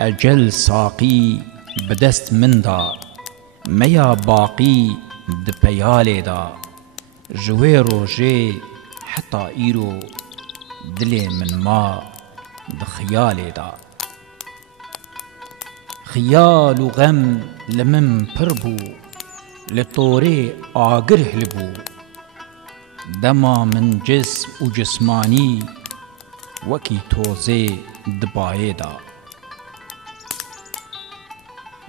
اجل ساقی بدست من دا، میا باقی د پیاله دا. جوی روژه حتی ایرو دل من ما د خیاله دا. خیال و غم لمن پر بو، لطوره آگر هلبو. دما من جسم و جسمانی وکی توزه دبایه دا.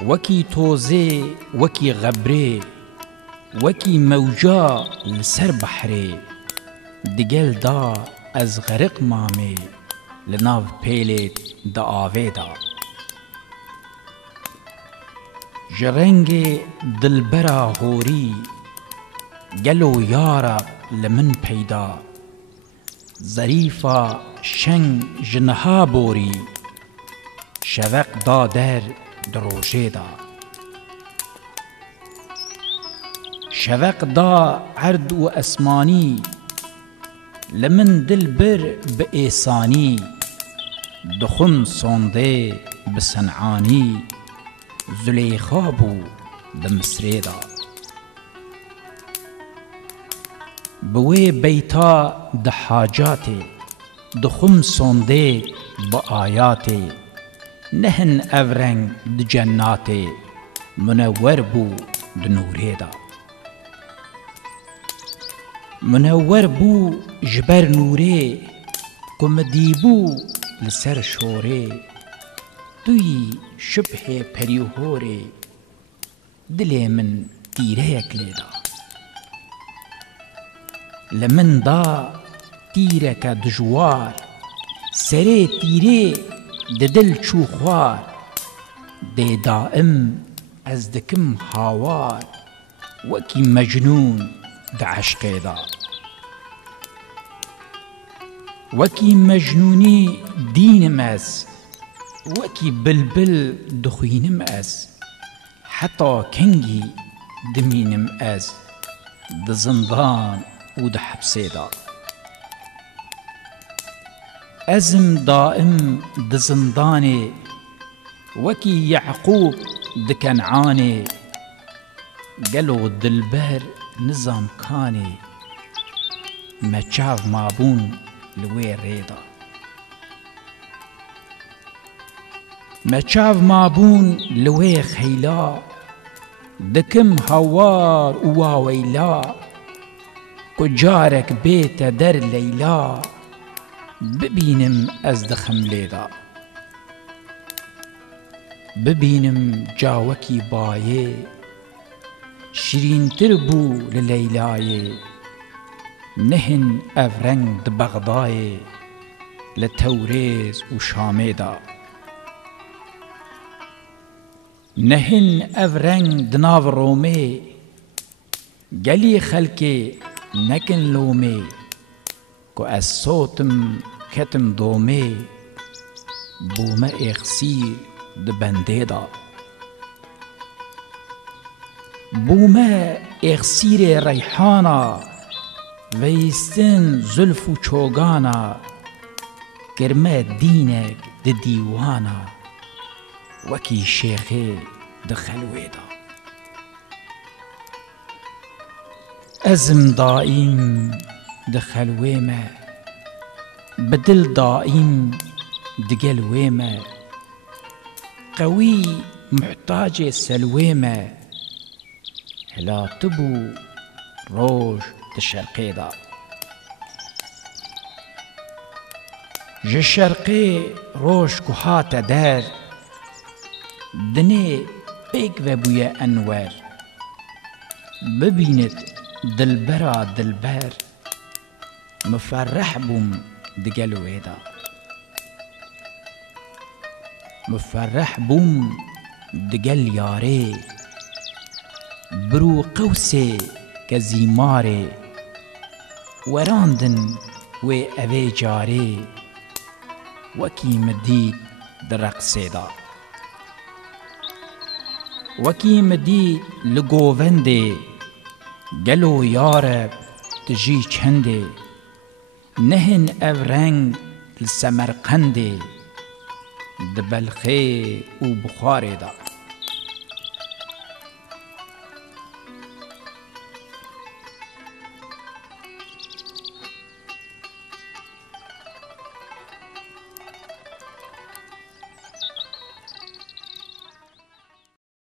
وکی توزه وکی غبره، وکی موجا لسر بحره. دگل دا از غرق مامه، لناو پیلت دا آوه دا. جرنگ دلبرا هوری، گلو یارا لمن پیدا. ظریفا شنگ جنها بوری، شوق دا در دروژه دا. شوق دا عرض و اسمانی، لمن دلبر به ایسانی. دخم سونده به صنعانی، زلیخا بو د مصری دا. بوی بیتا د حاجاته، دخم سونده به آیاته. نهن اورنگ د جناته، منور بو د نوره دا. منور بو جبر نوره، کمدی بو لسر شوره. توی شبه پریوهوره، دل من تیره یک لیدا. لمن دا تیره که دجوار، سره تیره د دل چوخوار. دی دائم از دکم هاوار، وکی مجنون د عشق دا. وکی مجنونی دینم از، وکی بلبل دخوینم از. حتی کنگی دمینم از، د زندان و د حبسه دا. ازم دائم د زندانه، وکی یعقوب د کنعانه. گلو دلبر نظام کانه، مچاو مابون لوی ریدا. مچاو مابون لوی خیلا، دکم هوار و واویلا. کجارک بیت در لیلا، ببینم از دخم لیدا. ببینم جاوکی بایه، شیرین تر بو للیلایه. نهن افرنگ د بغدایه، لتوریز و شامه دا. نهن افرنگ د ناو رومه، گلی خلکه نکن لومه. که از صوتم کتم دومه، بومه اخسیر د بنده دا. بومه اخسیر ریحانا، ویستن زلف و چوگانا. کرمه دینک د دیوانا، وکی شیخه د خلوه دا. ازم دائم د خلوه ما، بدل دائم د گلوه ما. قوی محتاج سلوه ما، هلا تبو روش د شرقه دا. ج شرقه روش کهات در، دنه بیگ و بوی انور. ببیند دلبرا دلبر، مفرح بوم د گلوه دا. مفرح بوم د گل یاره، برو قوسه که زیماره. وراندن و اوه جاره، وکی مدید در رقصه دا. وکی مدید لگوونده، گلو یارب تجی چنده. نهن افرنگ لسمرقنده، di belxê û bixwarê da.